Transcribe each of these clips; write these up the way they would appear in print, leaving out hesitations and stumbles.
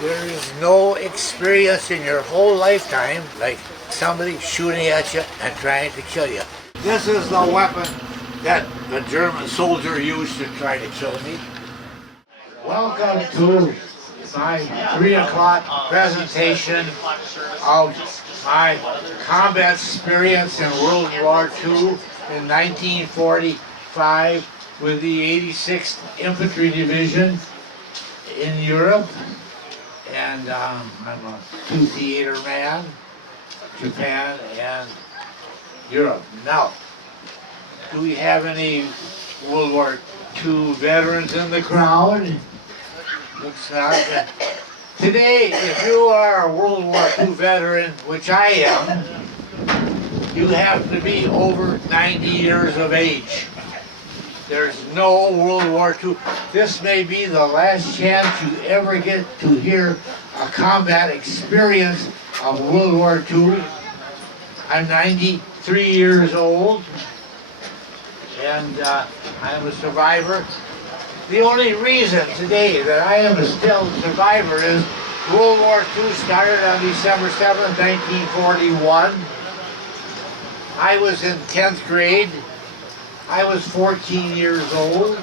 There is no experience in your whole lifetime like somebody shooting at you and trying to kill you. This is the weapon that the German soldier used to try to kill me. Welcome to my 3 o'clock presentation of my combat experience in World War II in 1945 with the 86th Infantry Division in Europe. And I'm a two-theater man, Japan and Europe. Now, do we have any World War II veterans in the crowd? Looks like it. Today, if you are a World War II veteran, which I am, you have to be over 90 years of age. There's no World War II. This may be the last chance you ever get to hear a combat experience of World War II. I'm 93 years old, and I'm a survivor. The only reason today that I am still a survivor is World War II started on December 7th, 1941. I was in 10th grade. I was 14 years old,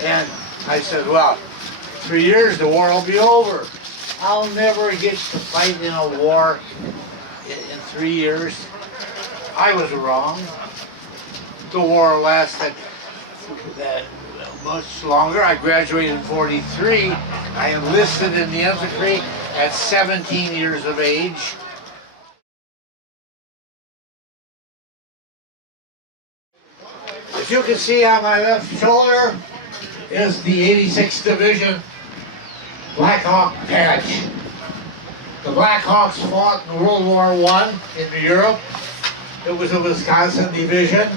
and I said, well, 3 years, the war will be over. I'll never get to fight in a war in 3 years. I was wrong. The war lasted much longer. I graduated in 43. I enlisted in the infantry at 17 years of age. As you can see on my left shoulder is the 86th Division Black Hawk patch. The Black Hawks fought in World War I in Europe. It was a Wisconsin division.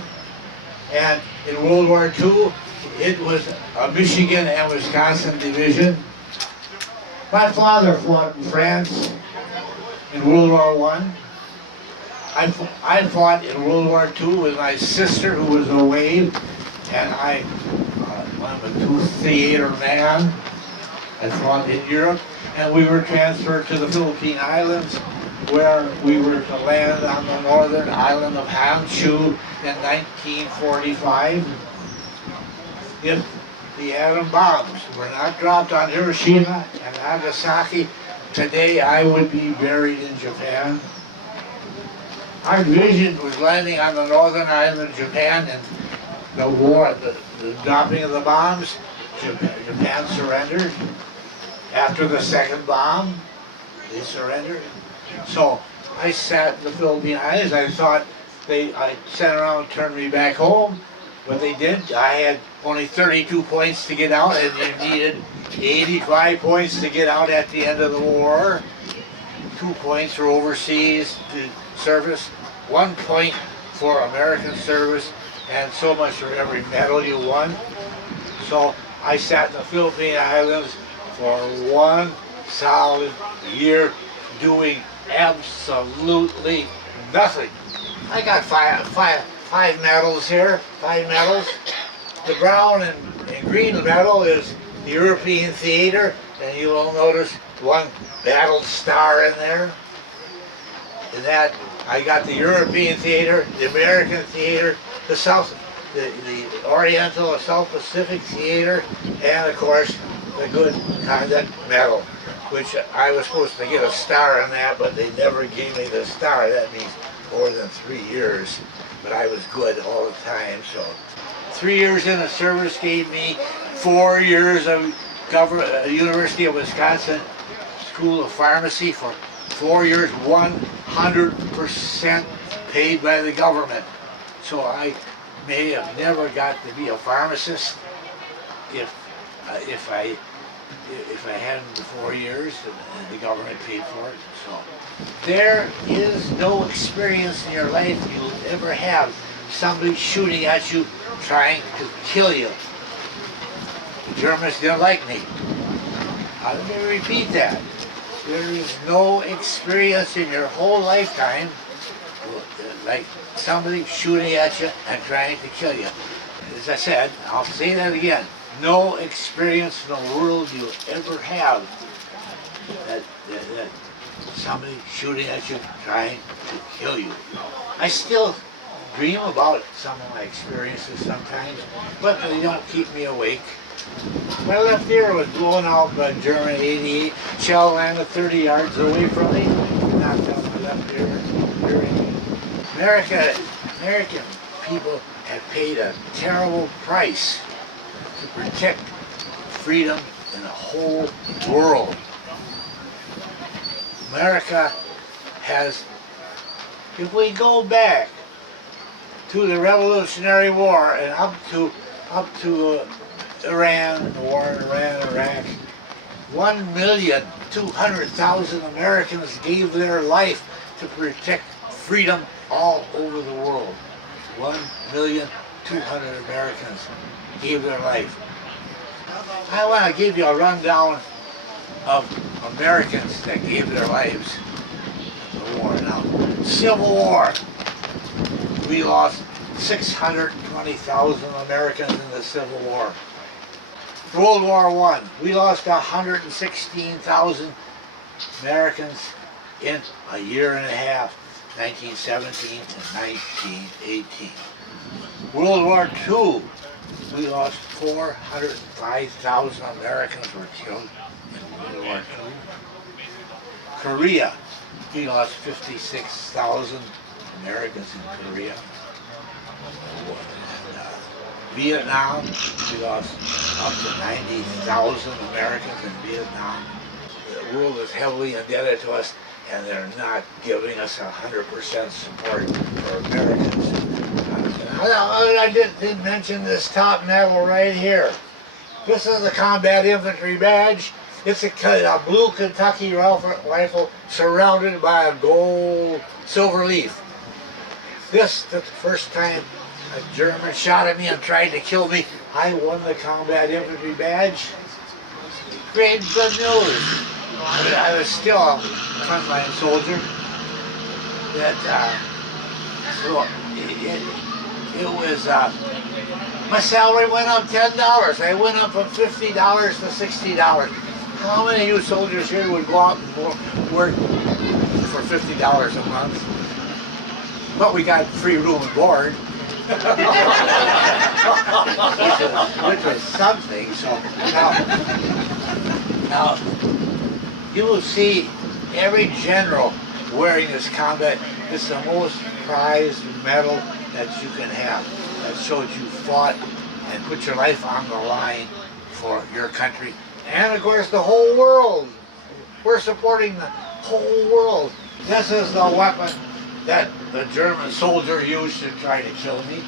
And in World War II, it was a Michigan and Wisconsin division. My father fought in France in World War I fought in World War II with my sister, who was away, and I'm a two-theater man. I fought in Europe, and we were transferred to the Philippine Islands, where we were to land on the northern island of Honshu in 1945. If the atom bombs were not dropped on Hiroshima and Nagasaki, today I would be buried in Japan. Our division was landing on the northern island of Japan, and the war, the dropping of the bombs, Japan surrendered. After the second bomb, they surrendered. So I sat in the Philippine Islands. I thought I sat around and turned me back home, but they did. I had only 32 points to get out, and you needed 85 points to get out at the end of the war. 2 points for overseas service, 1 point for American service, and so much for every medal you won. So I sat in the Philippine Islands for 1 solid year doing absolutely nothing. I got five medals here, 5 medals. The brown and green medal is the European theater, and you will notice 1 battle star in there. And that I got the European theater, the American theater, the Oriental, the South Pacific theater, and of course the good conduct medal, which I was supposed to get a star on that, but they never gave me the star. That means more than 3 years, but I was good all the time. So 3 years in the service gave me 4 years of University of Wisconsin School of Pharmacy for 4 years, 100% paid by the government. So I may have never got to be a pharmacist if I hadn't the 4 years and the government paid for it. So there is no experience in your life you'll ever have somebody shooting at you trying to kill you. The Germans didn't like me. Let me repeat that. There is no experience in your whole lifetime like somebody shooting at you and trying to kill you. As I said, I'll say that again. No experience in the world you'll ever have somebody shooting at you, trying to kill you. I still dream about some of my experiences sometimes, but they don't keep me awake. My left ear was blown out by German 88. Shell landed 30 yards away from me. Knocked out my left ear. American people have paid a terrible price to protect freedom in the whole world. America has, if we go back to the Revolutionary War and up to Iran, the war in Iran, Iraq, 1,200,000 Americans gave their life to protect freedom all over the world. 1,200,000 Americans gave their life. I want to give you a rundown of Americans that gave their lives in the war. Now, Civil War, we lost 620,000 Americans in the Civil War. World War I, we lost 116,000 Americans in a year and a half, 1917 to 1918. World War II, we lost 405,000 Americans were killed in World War II. Korea, we lost 56,000 Americans in Korea. Vietnam, we lost up to 90,000 Americans in Vietnam. The world is heavily indebted to us, and they're not giving us 100% support for Americans. I didn't mention this top medal right here. This is the Combat Infantry Badge. It's a blue Kentucky rifle surrounded by a gold silver leaf. This, the first time a German shot at me and tried to kill me, I won the Combat Infantry Badge. Great good news. I was still a frontline soldier. It was, my salary went up $10. I went up from $50 to $60. How many of you soldiers here would go out and work for $50 a month? But we got free room and board. which was something. So now you will see every general wearing this combat. It's the most prized medal that you can have. That shows you fought and put your life on the line for your country. And of course the whole world. We're supporting the whole world. This is the weapon that the German soldier used to try to kill me.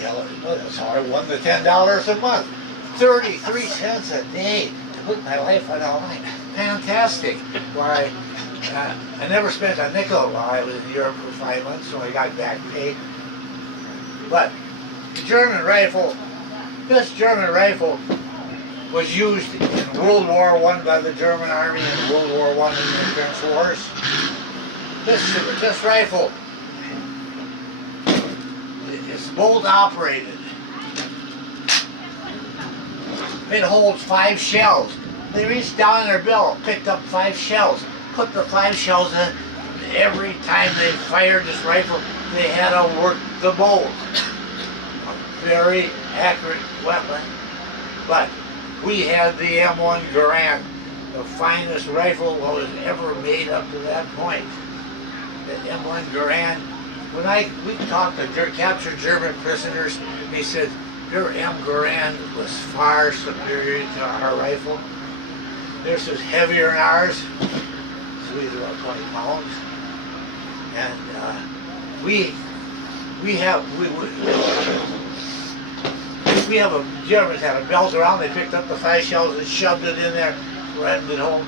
Yeah, that's how I won the $10 a month. 33 cents a day to put my life on the line. Fantastic. Why, I never spent a nickel while I was in Europe for 5 months, so I got back paid. But the German rifle, this German rifle was used in World War I by the German Army and World War I in the French Wars. This rifle is bolt operated. It holds 5 shells. They reached down in their belt, picked up 5 shells, put the 5 shells in. Every time they fired this rifle, they had to work the bolt. A very accurate weapon, but we had the M1 Garand, the finest rifle that was ever made up to that point. The M1 Garand, when we talked to captured German prisoners, they said, your M Garand was far superior to our rifle. This is heavier than ours. It weighs about 20 pounds. And Germans had a belt around, they picked up the 5 shells and shoved it in there, rammed it home.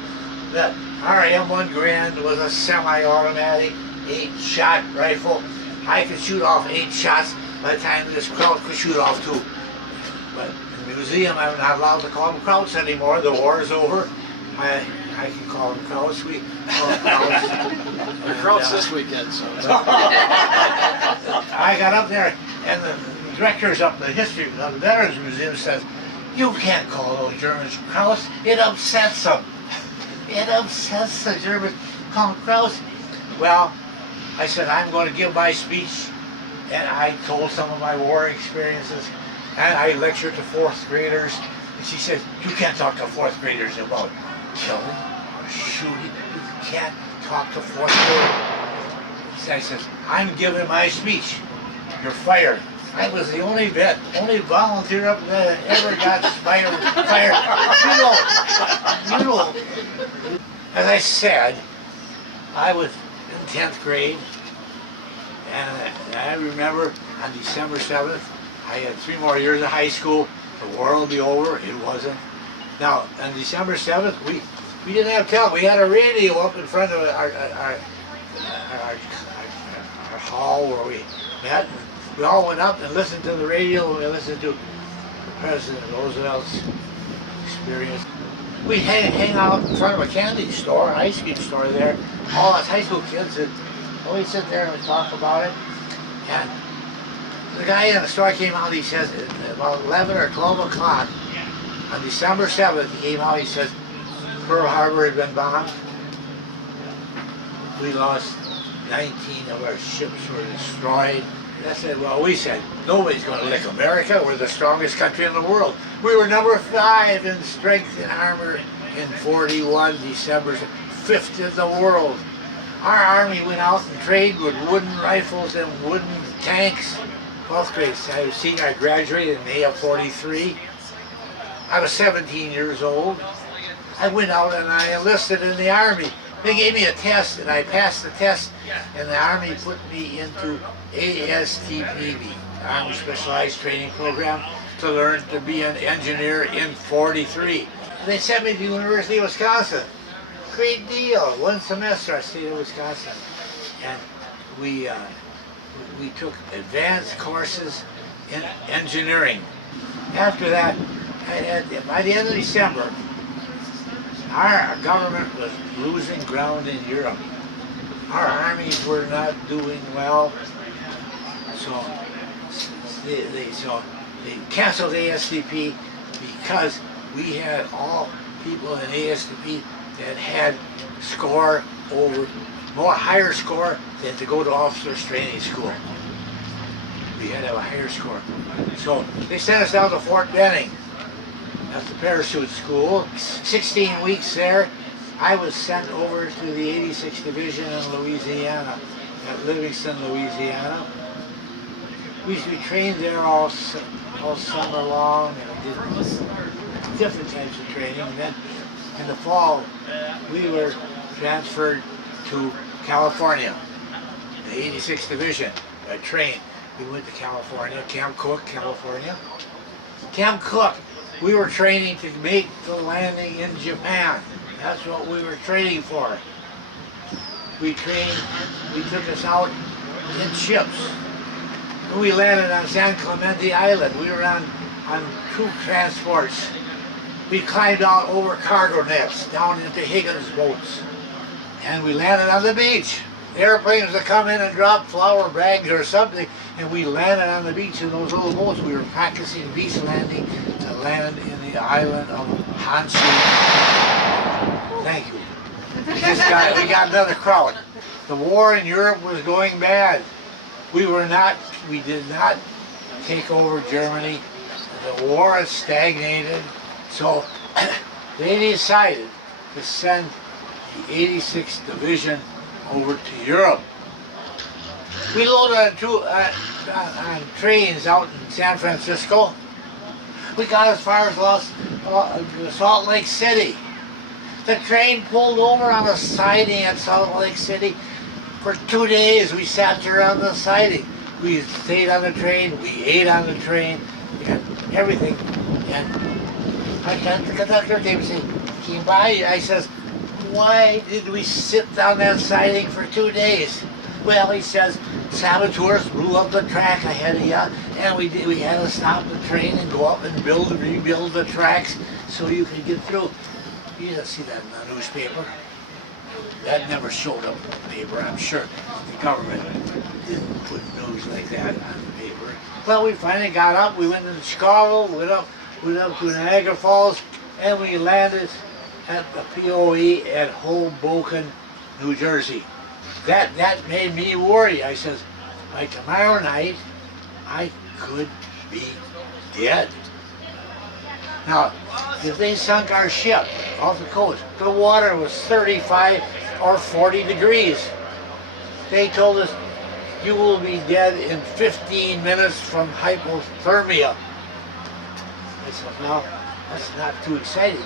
That our M1 Garand was a semi-automatic 8-shot rifle. I could shoot off 8 shots by the time this Kraut could shoot off 2. But in the museum, I'm not allowed to call them Krauts anymore. The war is over. I can call them Krauts. We call them Krauts. Krauts this weekend, so. I got up there, and the directors up the history of the Veterans Museum says, you can't call those Germans Krauts. It upsets them. It upsets the Germans. Call him Krause. Well, I said, I'm going to give my speech, and I told some of my war experiences, and I lectured to fourth graders, and she said, you can't talk to fourth graders about killing or shooting. You can't talk to fourth graders. I said, I'm giving my speech. You're fired. I was the only volunteer up there that ever got fired. You know, as I said, I was in 10th grade, and I remember on December 7th, I had 3 more years of high school. The war will be over. It wasn't. Now, on December 7th, we didn't have television. We had a radio up in front of our hall where we met. We all went up and listened to the radio. We listened to President Roosevelt's experience. We'd hang out in front of a candy store, ice cream store there. All us high school kids would always sit there and we'd talk about it. And the guy in the store came out, he says, at about 11 or 12 o'clock, on December 7th, he came out, he says, Pearl Harbor had been bombed. We lost 19 of our ships were destroyed. And I said, well, we said, nobody's going to lick America. We're the strongest country in the world. We were number 5 in strength and armor in 41, December, 5th in the world. Our army went out and trained with wooden rifles and wooden tanks. 12th grade, I was senior, I graduated in May of 43. I was 17 years old. I went out and I enlisted in the army. They gave me a test and I passed the test, and the Army put me into ASTPB, Army Specialized Training Program, to learn to be an engineer in 43. And they sent me to the University of Wisconsin. Great deal. 1 semester I stayed in Wisconsin. And we took advanced courses in engineering. After that, by the end of December, our government was losing ground in Europe. Our armies were not doing well, so they canceled ASTP because we had all people in ASTP that had score more higher score than to go to officers training school. We had to have a higher score. So they sent us down to Fort Benning. That's the parachute school. 16 weeks there. I was sent over to the 86th Division in Louisiana, at Livingston, Louisiana. We trained there all summer long and did different types of training. And then in the fall, we were transferred to California, the 86th Division. I trained. We went to California, Camp Cook, California. Camp Cook. We were training to make the landing in Japan. That's what we were training for. We took us out in ships. And we landed on San Clemente Island. We were on troop transports. We climbed out over cargo nets down into Higgins boats. And we landed on the beach. Airplanes would come in and drop flour bags or something, and we landed on the beach in those little boats. We were practicing beach landing to land in the island of Heinz. Thank you. We got another crowd. The war in Europe was going bad. We did not take over Germany. The war had stagnated. So they decided to send the 86th Division over to Europe. We loaded on trains out in San Francisco. We got as far as Salt Lake City. The train pulled over on a siding at Salt Lake City. For 2 days we sat there on the siding. We stayed on the train, we ate on the train, and everything. And the conductor came by, I says, why did we sit on that siding for 2 days? Well, he says, saboteurs blew up the track ahead of you, and we had to stop the train and go up and rebuild the tracks so you could get through. You didn't see that in the newspaper. That never showed up in the paper. I'm sure the government didn't put news like that on the paper. Well, we finally got up. We went into Chicago, went up to Niagara Falls, and we landed at the POE at Hoboken, New Jersey. That made me worry. I says, by tomorrow night, I could be dead. Now, if they sunk our ship off the coast, the water was 35 or 40 degrees. They told us, you will be dead in 15 minutes from hypothermia. I said, no, that's not too exciting.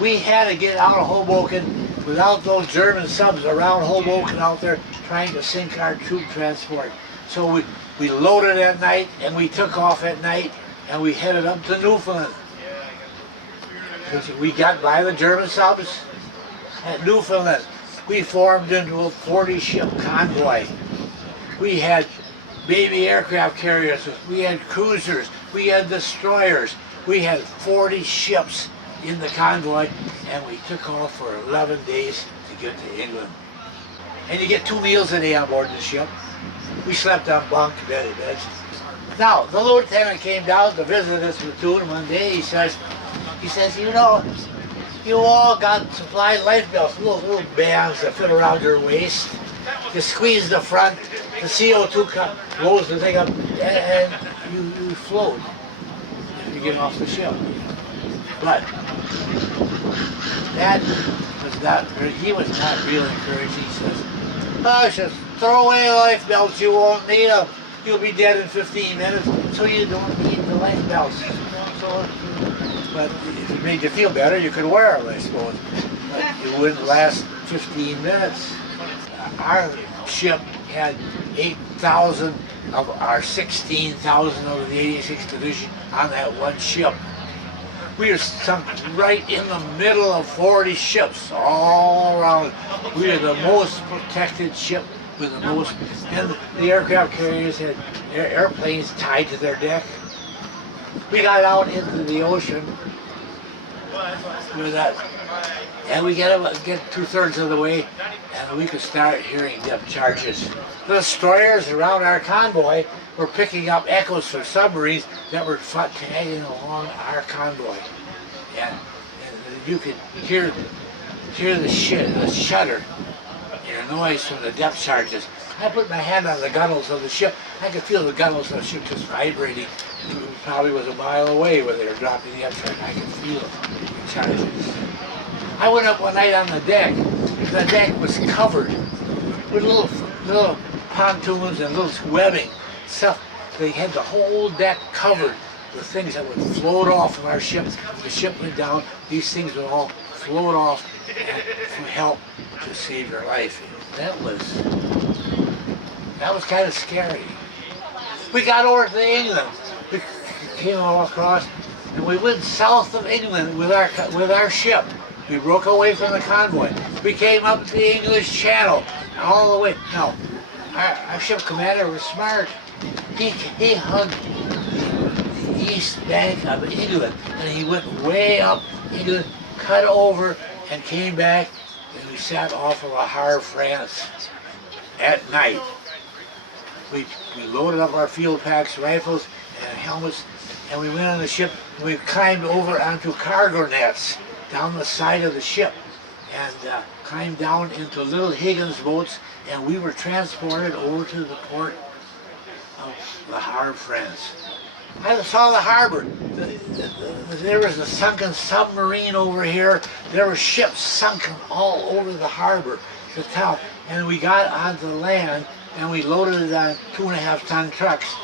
We had to get out of Hoboken without those German subs around Hoboken out there trying to sink our troop transport. So we loaded at night and we took off at night and we headed up to Newfoundland. We got by the German subs at Newfoundland. We formed into a 40-ship convoy. We had baby aircraft carriers, we had cruisers, we had destroyers. We had 40 ships in the convoy, and we took off for 11 days to get to England. And you get 2 meals a day on board the ship. We slept on bunk beds. Now, the lieutenant came down to visit us platoon one day. He says, you know, you all got supplied life belts, little bands that fit around your waist. You squeeze the front, the CO2 blows the thing up, and you float if you get off the ship. But that was not, he was not real encouraging. He says, oh, just throw away the life belts, you won't need them. You'll be dead in 15 minutes, so you don't need the life belts. So, but if it made you feel better, you could wear them, I suppose. But it wouldn't last 15 minutes. Our ship had 8,000 of our 16,000 of the 86th Division on that one ship. We were sunk right in the middle of 40 ships all around. We were the most protected ship with the most, and the aircraft carriers had airplanes tied to their deck. We got out into the ocean with that, and we get 2/3 of the way, and we could start hearing depth charges. The destroyers around our convoy were picking up echoes from submarines that were tagging along our convoy, and you could hear the shudder and the noise from the depth charges. I put my hand on the gunnels of the ship. I could feel the gunnels of the ship just vibrating. It probably was a mile away where they were dropping the upside. I could feel the charges. I went up one night on the deck. The deck was covered with little pontoons and little webbing stuff. They had the whole deck covered with things that would float off from our ship. If the ship went down, these things would all float off and help to save your life. That was kind of scary. We got over to England. We came all across, and we went south of England with our ship. We broke away from the convoy. We came up the English Channel all the way. Now, our ship commander was smart. He hugged the east bank of England, and he went way up England, cut over, and came back, and we sat off of La Havre, France at night. We loaded up our field packs, rifles, and helmets, and we went on the ship, and we climbed over onto cargo nets down the side of the ship, and climbed down into little Higgins boats, and we were transported over to the port of La Havre, France. I saw the harbor. There was a sunken submarine over here. There were ships sunken all over the harbor, the town. And we got onto land, and we loaded it on 2.5-ton trucks.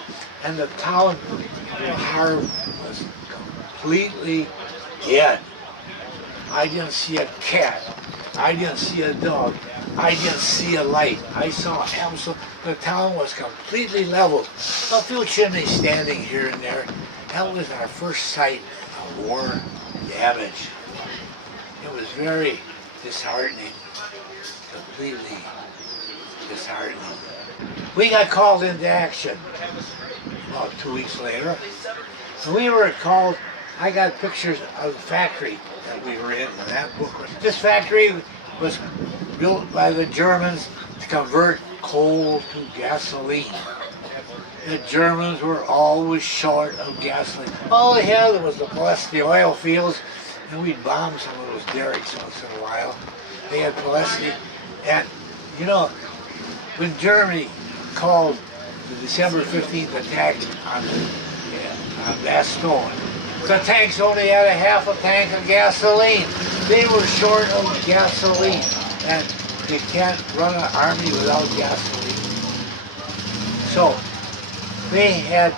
And the town of La Havre was completely dead. I didn't see a cat. I didn't see a dog. I didn't see a light. I saw the town was completely leveled. A few chimneys standing here and there. That was our first sight of war damage. It was very disheartening. Completely disheartening. We got called into action about 2 weeks later. And we were called, I got pictures of the factory that we were in that book. This factory was built by the Germans to convert coal to gasoline. The Germans were always short of gasoline. All they had was the oil fields, and we'd bomb some of those derricks once in a while. They had Pulaski, and you know, when Germany called the December 15th attack on Bastogne, the tanks only had a half a tank of gasoline. They were short of gasoline, and you can't run an army without gasoline. So they had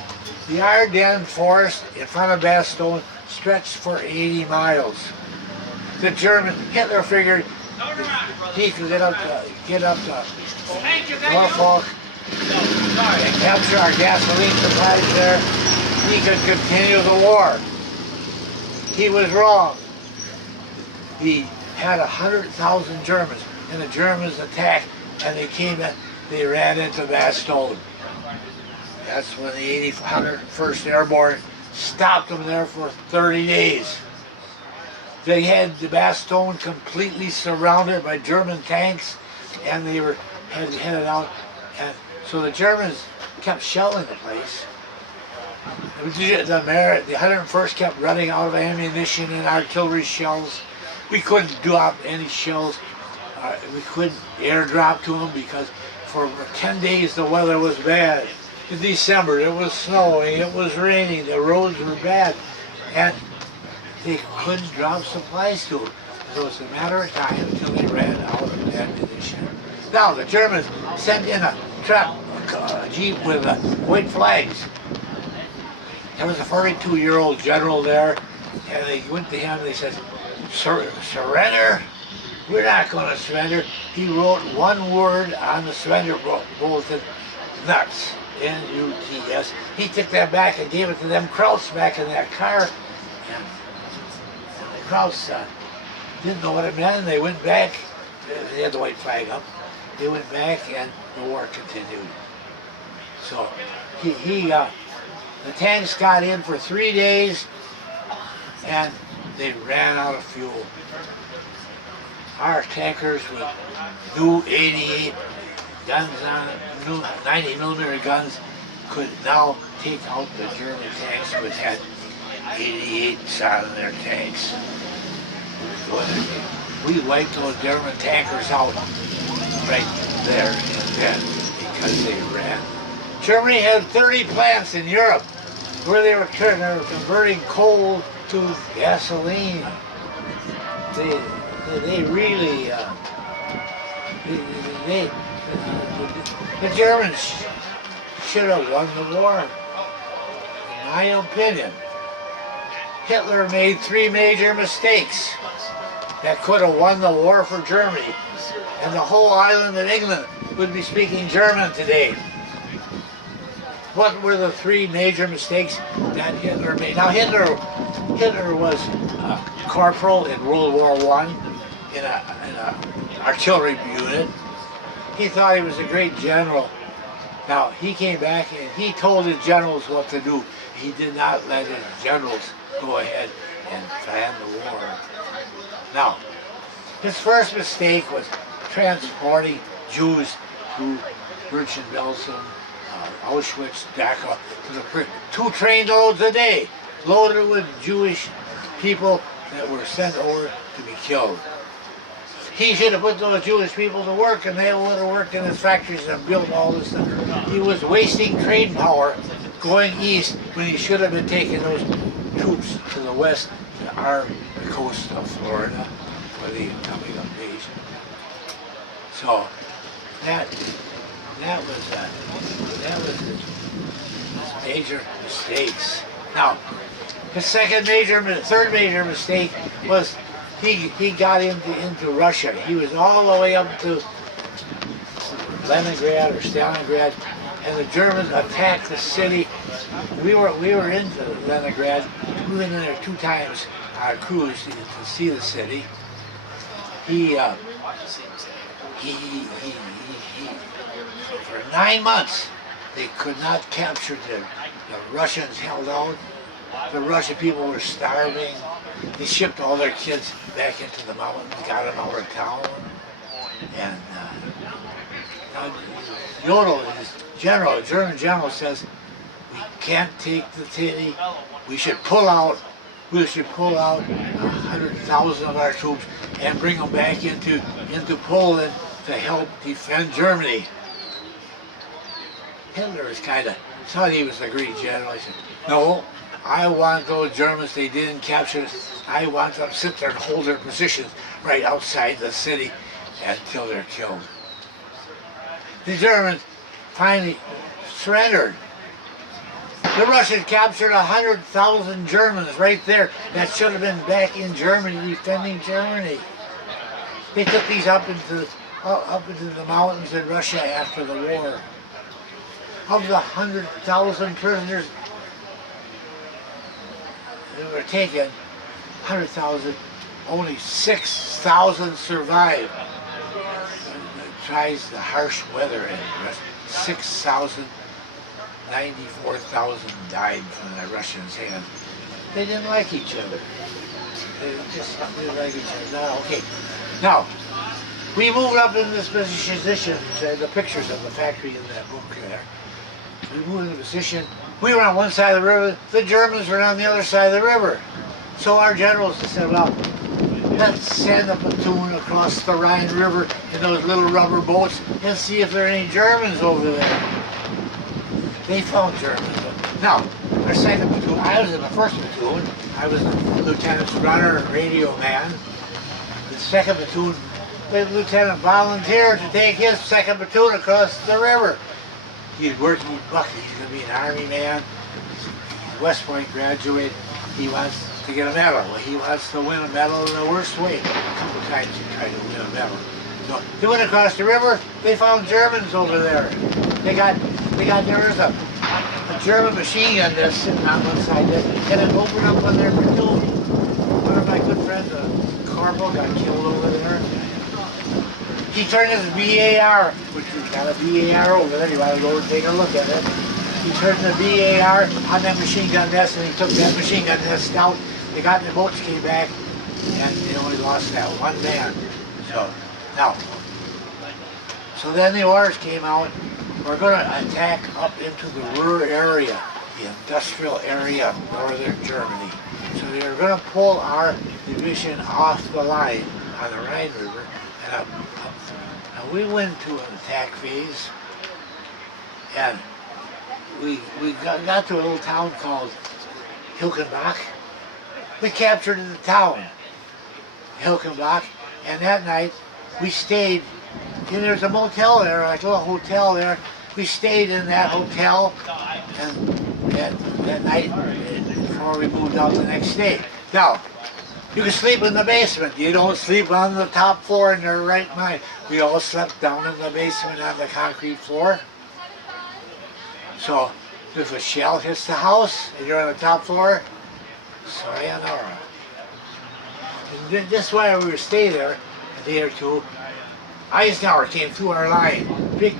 the Ardennes forest in front of Bastogne stretched for 80 miles. The Hitler figured he could get up to Norfolk and capture our gasoline supplies there. He could continue the war. He was wrong. He had 100,000 Germans, and the Germans attacked, and they ran into Bastogne. That's when the 101st Airborne stopped them there for 30 days. They had the Bastogne completely surrounded by German tanks, and they were headed out. And so the Germans kept shelling the place. The 101st kept running out of ammunition and artillery shells. We couldn't drop any shells. We couldn't airdrop to them because for 10 days the weather was bad. In December it was snowing, it was raining, the roads were bad, and they couldn't drop supplies to them. So it was a matter of time until they ran out of ammunition. Now the Germans sent in a truck, a jeep with white flags. There was a 42-year-old general there, and they went to him and they said, surrender? We're not going to surrender. He wrote one word on the surrender bulletin, nuts, N-U-T-S. He took that back and gave it to them Krauts back in that car. And the Krauts didn't know what it meant, and they went back. They had the white flag up. They went back, and the war continued. So the tanks got in for 3 days, and they ran out of fuel. Our tankers with new 88 guns on it, new 90 millimeter guns, could now take out the German tanks which had 88s on their tanks. We wiped those German tankers out right there and then because they ran. Germany had 30 plants in Europe where they were converting coal to gasoline. They really, the Germans should have won the war. In my opinion, Hitler made 3 major mistakes that could have won the war for Germany, and the whole island of England would be speaking German today. What were the 3 major mistakes that Hitler made? Now Hitler was a corporal in World War I in an artillery unit. He thought he was a great general. Now he came back and he told his generals what to do. He did not let his generals go ahead and plan the war. Now, his first mistake was transporting Jews to Bergen-Belsen, Auschwitz, Dachau, to the 2 train loads a day, loaded with Jewish people that were sent over to be killed. He should have put those Jewish people to work, and they would have worked in his factories and built all this stuff. He was wasting trade power going east when he should have been taking those troops to the west to arm the coast of Florida for the coming invasion. So that was his major mistakes. Now, his third major mistake was he got into Russia. He was all the way up to Leningrad or Stalingrad, and the Germans attacked the city. We were into Leningrad. We went in there 2 times on a cruise to see the city. For 9 months, they could not capture the Russians held out. The Russian people were starving. They shipped all their kids back into the mountains, got them out of town. And Jodl, the German general, says, we can't take the city. We should pull out we should pull out 100,000 of our troops and bring them back into Poland to help defend Germany. Hitler was kind of thought he was a great general. He said, no, I want those Germans, they didn't capture us. I want them to sit there and hold their positions right outside the city until they're killed. The Germans finally surrendered. The Russians captured 100,000 Germans right there that should have been back in Germany, defending Germany. They took these up into the mountains in Russia after the war. Of the 100,000 prisoners that were taken, 100,000, only 6,000 survived. Tries the harsh weather and 6,000, 94,000 died from the Russians' hands. They didn't like each other. They just didn't like each other. Now, okay. Now, we moved up in this position, the pictures of the factory in that book there. We moved in the position. We were on one side of the river, the Germans were on the other side of the river. So our generals said, well, let's send a platoon across the Rhine River in those little rubber boats and see if there are any Germans over there. They found Germans. Now, our second platoon, I was in the first platoon. I was the lieutenant's runner, radio man. The second platoon, the lieutenant volunteered to take his second platoon across the river. He's working with Bucky. He's going to be an Army man. He's West Point graduate. He wants to get a medal. He wants to win a medal in the worst way. A couple times he tried to win a medal. So they went across the river. They found Germans over there. There was a German machine gun there sitting on one side there, and it opened up on their platoon. One of my good friends, a corporal, got killed over there. He turned his BAR, which we've got a BAR over there. You want to go and take a look at it. He turned the BAR on that machine gun nest, and he took that machine gun nest out. They got in the boats, came back, and they only lost that one man. So then the orders came out. We're going to attack up into the Ruhr area, the industrial area of northern Germany. So they were going to pull our division off the line on the Rhine River and up. Now we went to an attack phase, and we got to a little town called Hilkenbach. We captured the town, Hilkenbach, and that night we stayed. And there's a motel there, like a little hotel there. We stayed in that hotel and that night before we moved out the next day. Now, you can sleep in the basement. You don't sleep on the top floor in your right mind. We all slept down in the basement on the concrete floor. So, if a shell hits the house and you're on the top floor, sayonara. And this is why we were staying there a day or two. Eisenhower came through our line, big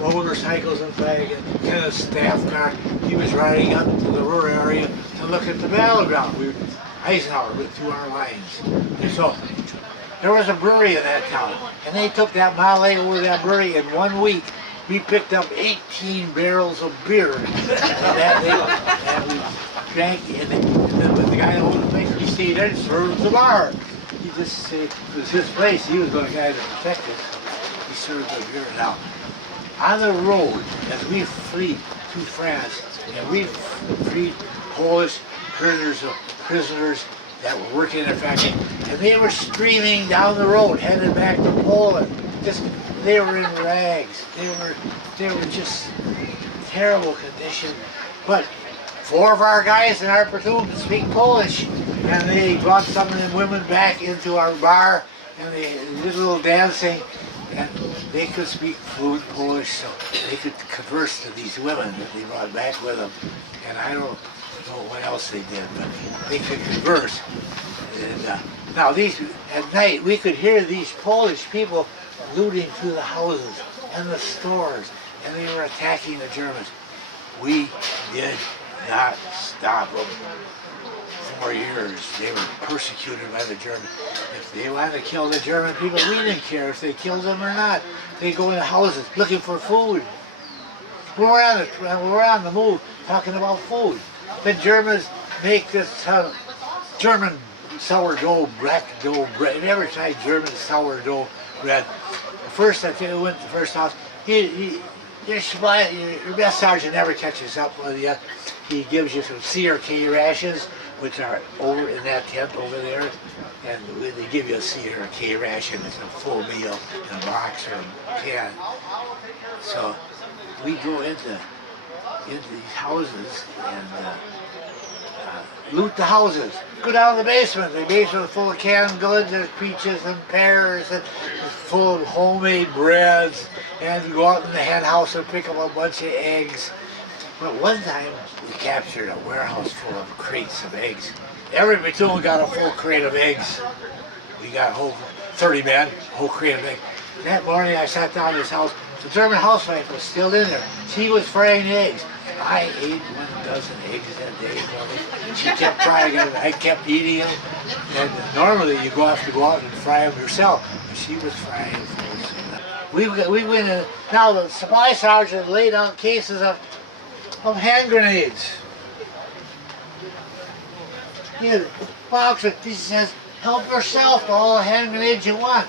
motorcycles and wagon, kind of staff car. He was riding up to the Ruhr area to look at the battleground. Eisenhower went through our lines. And so there was a brewery in that town, and they took that Male over that brewery in 1 week. We picked up 18 barrels of beer that day, and we drank. And the guy that owned the place, he stayed there and served the bar. He just said it was his place. He was the guy to protect it. He served the beer. Now, on the road, as we fleed to France, and we freed Polish prisoners that were working in their factory, and they were streaming down the road, headed back to Poland. They were in rags. They were just terrible condition. But 4 of our guys in our platoon could speak Polish, and they brought some of them women back into our bar, and they did a little dancing, and they could speak fluent Polish, so they could converse to these women that they brought back with them. And I don't know what else they did, but they could converse. And now at night we could hear these Polish people looting through the houses and the stores, and they were attacking the Germans. We did not stop them. 4 years. They were persecuted by the Germans. If they wanted to kill the German people, we didn't care if they killed them or not. They go into houses looking for food. We're on the move talking about food. The Germans make this German sourdough, black dough bread. Have you ever tried German sourdough bread? First, I think we went to the first house. Your best sergeant never catches up with you. He gives you some C or K rations, which are over in that tent over there. And they give you a C or a K ration. It's a full meal in a box or a can. So we go into these houses and loot the houses. Go down to the basement. The basement is full of canned goods. There's peaches and pears and it's full of homemade breads. And you go out in the hen house and pick up a bunch of eggs. But one time we captured a warehouse full of crates of eggs. Every platoon got a full crate of eggs. We got a whole 30 men, a whole crate of eggs. That morning I sat down in this house. The German housewife was still in there. She was frying eggs. I ate 1 dozen eggs that day, brother. She kept frying them. I kept eating them. And normally you have to go out and fry them yourself. But she was frying them. We went in. Now the supply sergeant laid out cases of hand grenades. He had a box that says, help yourself to all the hand grenades you want.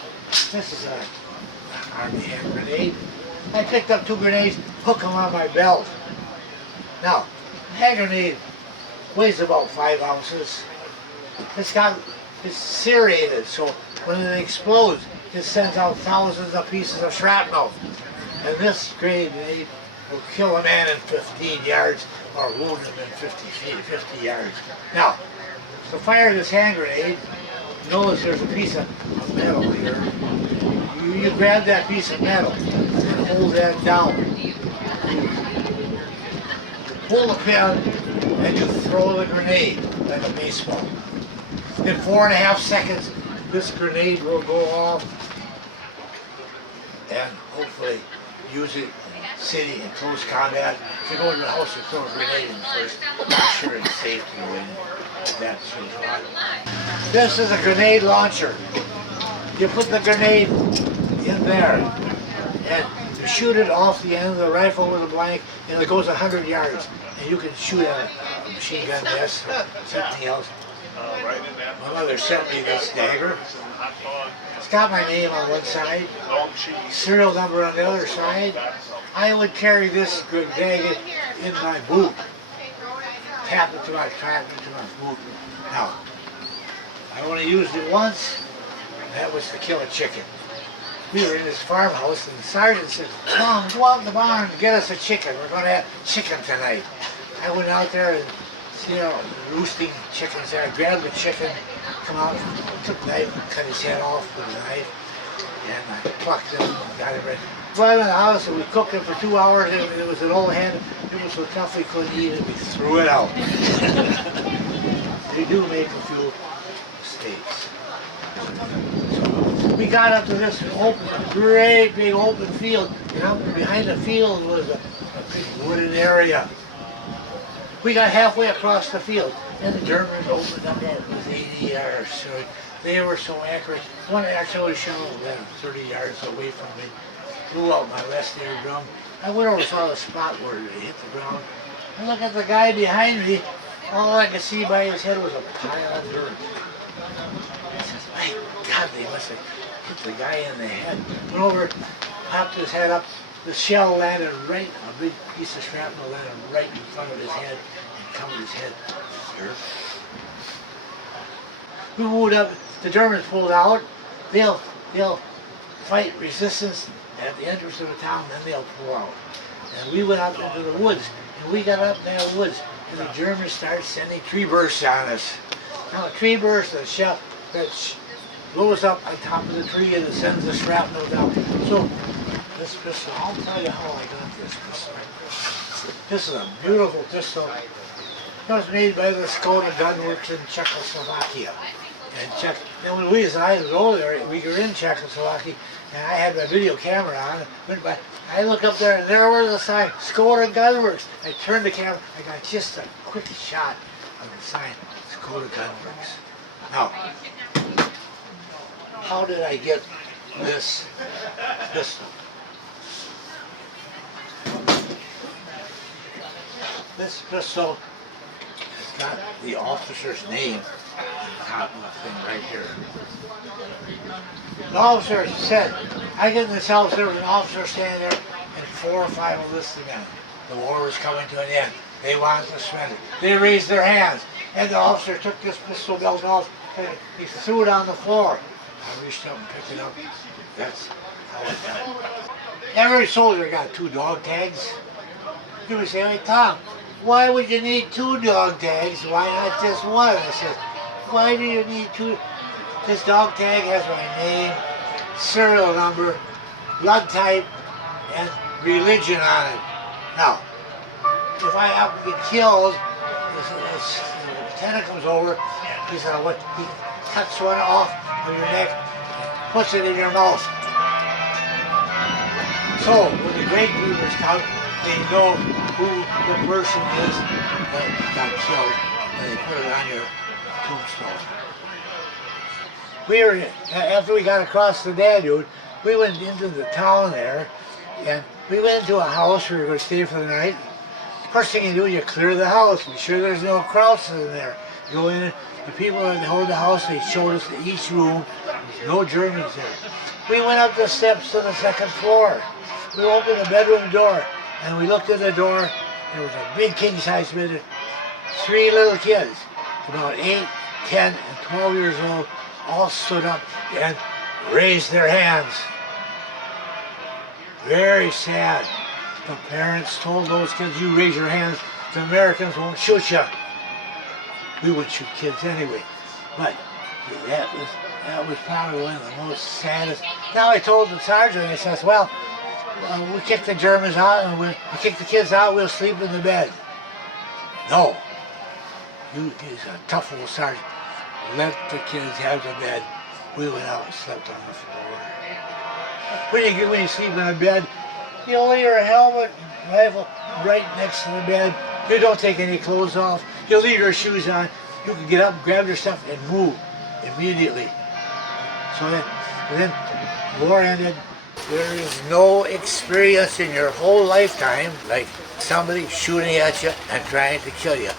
This is an Army hand grenade. I picked up 2 grenades, hook them on my belt. Now, a hand grenade weighs about 5 ounces. It's serrated, so when it explodes, it sends out thousands of pieces of shrapnel. And this grenade will kill a man in 15 yards or wound him in 50 yards. Now, to fire this hand grenade, notice there's a piece of metal here. You grab that piece of metal and hold that down. Pull the pin and you throw the grenade like a baseball. In 4.5 seconds, this grenade will go off and hopefully use it in city in close combat. If you go into the house, you throw a grenade in first. I'm not sure it's safe to go in. That's this is a grenade launcher. You put the grenade in there and you shoot it off the end of the rifle with a blank and it goes 100 yards. And you can shoot at a machine gun nest or something else. My mother sent me this dagger. It's got my name on one side, serial number on the other side. I would carry this dagger in my boot. Tap it to my boot. Now, I only used it once, and that was to kill a chicken. We were in this farmhouse, and the sergeant said, "Come on, go out in the barn and get us a chicken. We're going to have chicken tonight." I went out there and, roosting chickens there. I grabbed the chicken, come out, took a knife, cut his head off with a knife, and I plucked him, got him ready. Right in the house, and we cooked him for 2 hours, and it was an old hen. It was so tough we couldn't eat it, we threw it out. They do make a few mistakes. So we got up to this great big open field, and behind the field was a big wooded area. We got halfway across the field, and the Germans opened up that. It was 80 yards. So they were so accurate. One artillery shell was 30 yards away from me. Blew out my left eardrum. I went over and saw the spot where it hit the ground. I look at the guy behind me. All I could see by his head was a pile of dirt. I said, my God, they must have hit the guy in the head. Went over, popped his head up. The shell landed right, a big piece of shrapnel landed right in front of his head and covered his head with dirt. We moved up, the Germans pulled out. They'll fight resistance at the entrance of the town, then they'll pull out. And we went out into the woods, and we got up in the woods, and the Germans started sending tree bursts on us. Now a tree burst, a shell that blows up on top of the tree and it sends the shrapnel down. So this pistol, I'll tell you how I got this pistol. This is a beautiful pistol. It was made by the Skoda Gun Works in Czechoslovakia. And when Louise and I was over there, we were in Czechoslovakia, and I had my video camera on. I look up there, and there was a sign, Skoda Gun Works. I turned the camera, I got just a quick shot of the sign, Skoda Gun Works. Now, how did I get this pistol? This pistol has got the officer's name top thing right here. The officer said, I get in the cell, there was an officer standing there and 4 or 5 enlisted men. The war was coming to an end. They wanted to surrender. They raised their hands. And the officer took this pistol belt off and he threw it on the floor. I reached up and picked it up. That's how it happened. Every soldier got 2 dog tags. He would say, hey Tom, why would you need 2 dog tags? Why not just one? I said, why do you need 2? This dog tag has my name, serial number, blood type, and religion on it. Now, if I happen to get killed, the lieutenant comes over, he cuts one off of your neck, puts it in your mouth. So, when the grave reapers come, they know who the person is that got killed, and they put it on your tombstone. After we got across the Danube, we went into the town there, and we went into a house where we were going to stay for the night. First thing you do, you clear the house, be sure there's no krauts in there. Go in, the people that hold the house, they showed us each room, there's no Germans there. We went up the steps to the 2nd floor. We opened the bedroom door, and we looked at the door, there was a big king-size bed, 3 little kids, about 8, 10, and 12 years old, all stood up and raised their hands. Very sad. The parents told those kids, you raise your hands, the Americans won't shoot you. We would shoot kids anyway. But that was probably one of the most saddest. Now I told the sergeant, I says, well, we kicked the Germans out, and we kick the kids out, we'll sleep in the bed. No. He's a tough old sergeant. Let the kids have the bed. We went out and slept on the floor. When you sleep in a bed, you lay your helmet and rifle right next to the bed. You don't take any clothes off. You leave your shoes on. You can get up, grab your stuff, and move immediately. So then the war ended. There is no experience in your whole lifetime like somebody shooting at you and trying to kill you.